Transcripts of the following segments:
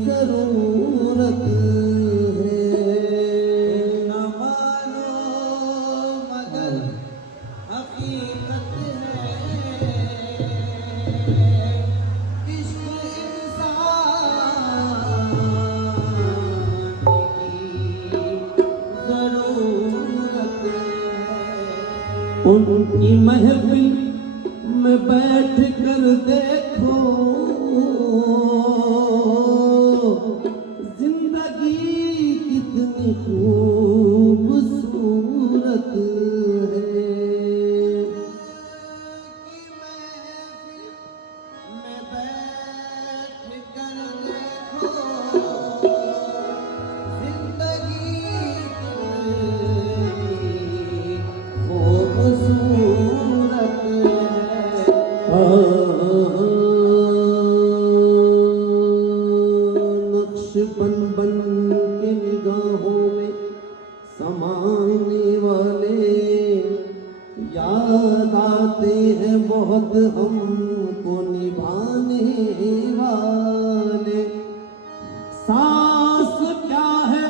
जरूरत है न मानो मगर हकीकत है इश्क इंसान की जरूरत है। उनकी महफिल में बैठ कर देखो कितनी खूबसूरत है कि महफिल में बैठ कर देखो जिंदगी कितनी खूबसूरत है। नक्श बन बन के निगाहों में समाने वाले याद आते हैं बहुत हमको निभाने वाले। सांस क्या है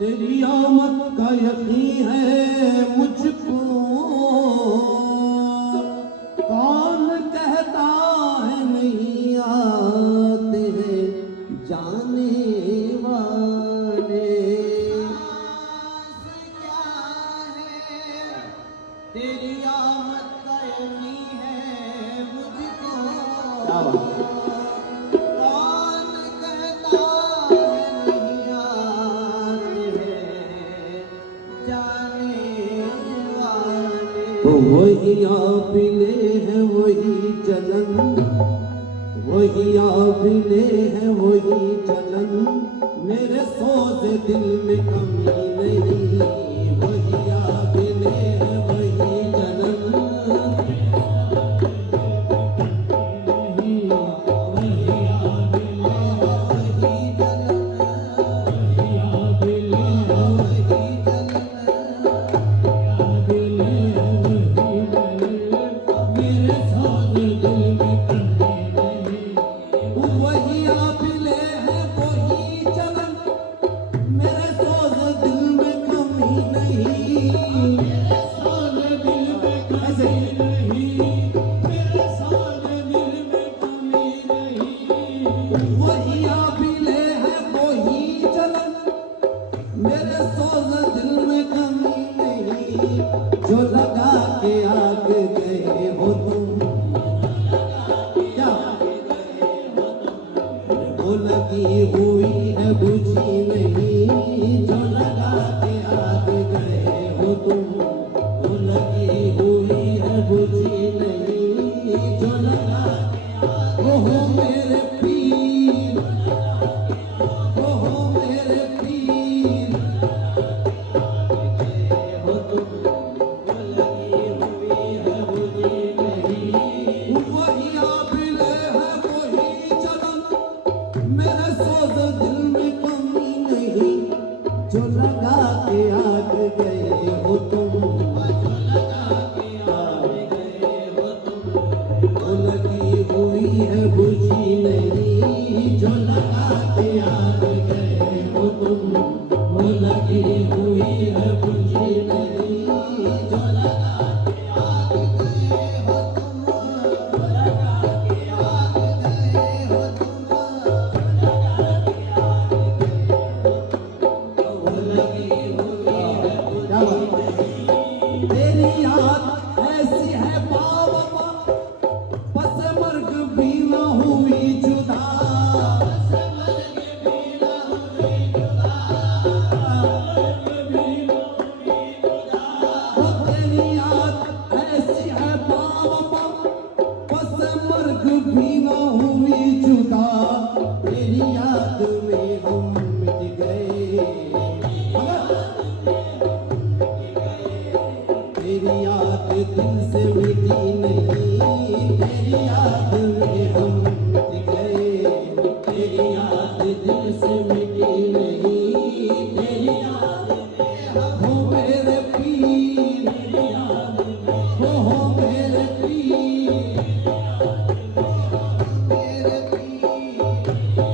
तेरी आमद का यकीन है मुझको, कौन कहता है नहीं आते हैं जाने वाले। क्या है तेरी आमद का यकीन है मुझको, कौन कहता है नहीं आते हैं जाने वाले। तो वही आबिले हैं वही चलन, वही आबिले हैं वही चलन, मेरे सोचे दिल में कमी नहीं। वही आबिले हैं वही चलन, वही आबिले वही चलन, वही आबिले वही चलन, आबिले वही चलन, मेरे सोचे दिल में कमी नहीं। वही आबिले हैं वही चलन, मेरे सोच दिल में कमी नहीं। मेरे सोच दिल में कमी नहीं, मेरे सोच दिल में कमी नहीं। वही आबिले हैं वही चलन, मेरे सोच दिल में कमी नहीं। जो लगा के आग गए हो तुम, क्या वो लगी हुई है बुझी नहीं। जो लगा के आग गए हो तुम, वो लगी हुई है बुझी नहीं। जो लगा वो हो मेरे पीर, वो हो मेरे पीर, हो तुम वो लगी हुई है बुझी नहीं। वही आबिले है वही चलन, मेरे सोच दिल में कमी नहीं। जो लगा के आग गए हो तुम, जो लगा के आग गए हो तुम, वो लगी हुई है बुझी नहीं। जो लगा के आग गए हो तुम, वो लगी हुई है बुझी नहीं। जो लगा के आग गए हो तुम, जो लगा के आग गए हो तुम, तेरी याद ऐसी है बाबा, बस मर्ग भी न हुई जुदा, बस मर्ग भी न हुई जुदा, मर्ग भी न हुई जुदा। तेरी याद ऐसी है बाबा, बस मर्ग भी न हुई जुदा। तेरी याद में हम मिट गए, तेरी याद दिल से मिटी नहीं। तेरी याद में हम मिट गए, तेरी याद दिल से मिटी नहीं। तेरी याद में हम हो मेरे पीर, तेरी याद में हो मेरे पीर, मेरे पीर।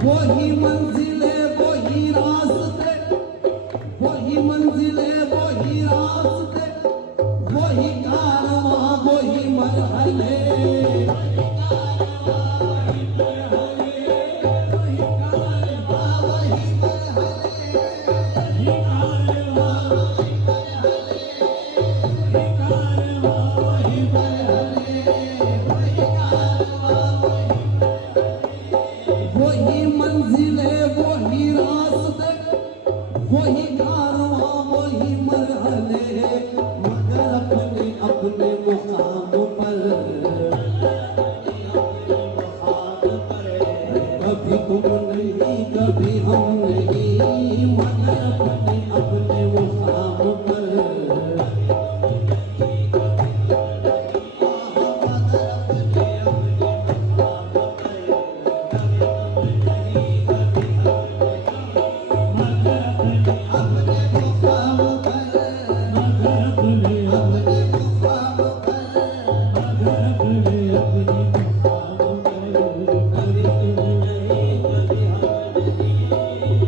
वही मंजिले वही रास्ते, वही मंजिले वही रास्ते, वही कारवां वही मरहले, वही मंजिले वही रास्ते, वही कारवां वही मरहले, मगर अपने अपने मुकाम पर, कभी तुम नहीं कभी हम नहीं, मगर अपने अपने मुकाम पर।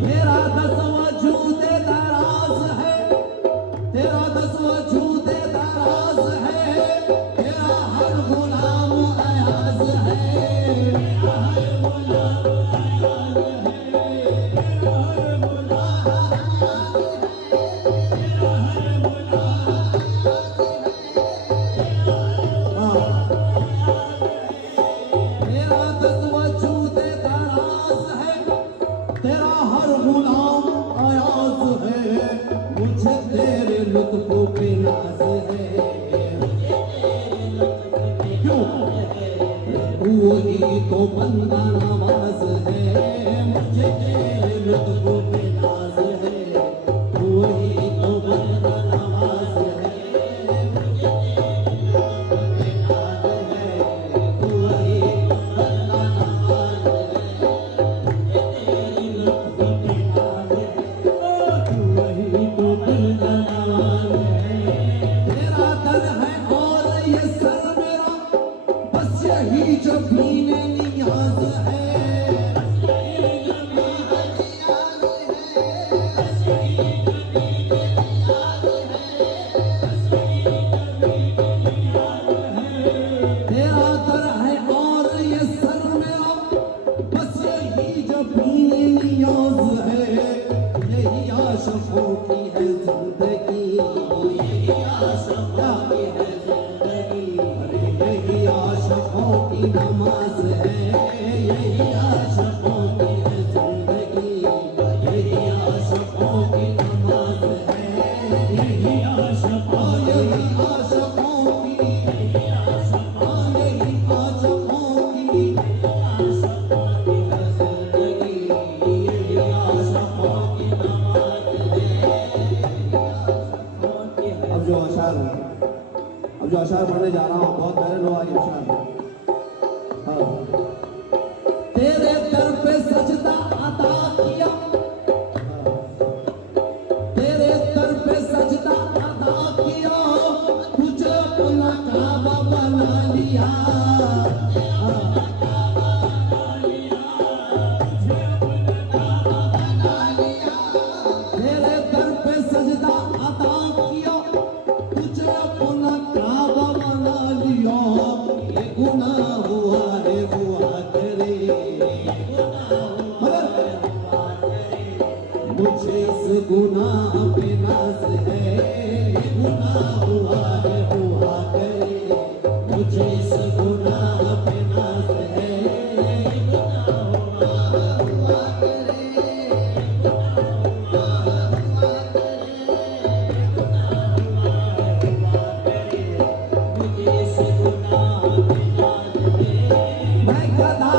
तेरा दसवां जूते दराज है, तेरा दसवां जूते दराज है, तेरा हर गुलाम अयाज है, तेरा हर गुलाम अयाज है, तेरा हर गुलाम अयाज है, तेरा हर गुलाम तेरा दसवां जूते दराज है, तेरा हर गुलाम अयाज है, मुझे तेरे लुत्फ पे नाज है, क्यों तू ही तो बंदा नवाज है, मुझे तेरे लुत्फ पे नाज है, तू ही तो बंदा नवाज है, मुझे तेरे लुत्फ पे नाज है, तू ही तो बंदा नवाज है, तेरे लुत्फ पे नाज है, तू ही तो बंदा नवाज है। तेरा दर है और ये सर मेरा, बस यही जो पीने नियाज है, तेरा दर है और ये सर मेरा, बस यही जो पीने नियाज है, यही आशिकों की है जिंदगी, यही आशिकों की है जिंदगी, अरे यही आशिकों की नमाज है, यही आशिकों की है जिंदगी, यही आशिकों की नमाज है, यही आशिकों की, यही आशिकों की, यही आशिकों की, आशिकों की है जिंदगी, यही आशिकों की नमाज है। अब जो अशार पढ़ने जा रहा हूँ, बहुत प्यारे लोग आगे अशार। हाँ। तेरे दर पे सजदा अता किया, तेरे दर पे सजदा अता किया, तुझे अपना काबा बना लिया, तेरे दर पे सजदा अता किया, तुझे अपना काबा बना लिया, ये गुनाह हुआ है हुआ करे, मुझे इस गुनाह पे नाज है, ये गुनाह हुआ है हुआ करे, मुझे इस गुनाह पे नाज है, ये गुनाह हुआ है हुआ करे, मुझे इस गुनाह पे नाज है। मैं गधा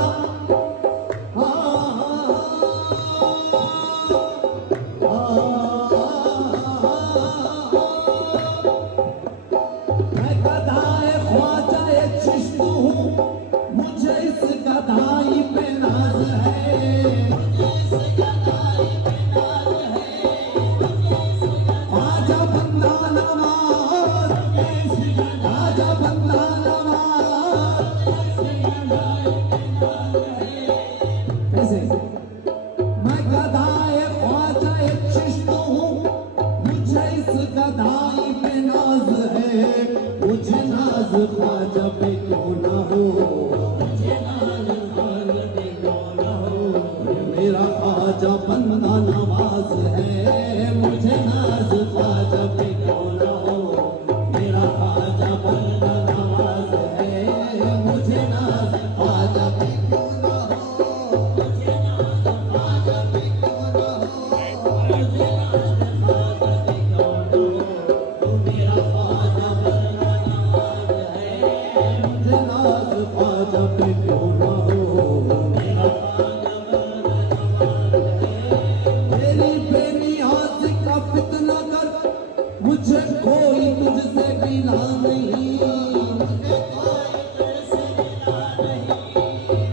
मेरा ख्वाजा बंदा नवाज है, मुझे नाज ख्वाजा पे क्यों ना हो। मेरा ख्वाजा बंदा नवाज है, मुझे नाज ख्वाजा पे क्यों ना हो। मुझे नाज ख्वाजा पे क्यों ना हो। मुझे नाज ख्वाजा पे क्यों ना हो। मेरा ख्वाजा बंदा नवाज है, मुझे नाज ख्वाजा पे क्यों ना हो। मेरा ख्वाजा बंदा नवाज है। तेरी बेनियाज का फितना कर, मुझे कोई तुझसे गिला नहीं। मुझे कोई तुझसे गिला नहीं।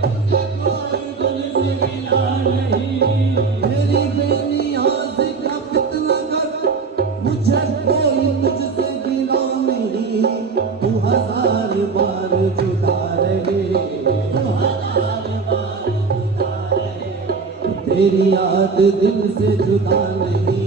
मुझे कोई तुझसे गिला नहीं। तेरी बेनियाज का फितना कर, मुझे कोई तुझसे गिला नहीं। तू हजार बार जुदा रहे, तू हजार बार जुदा रहे। तेरी याद दिल से जुदा नहीं।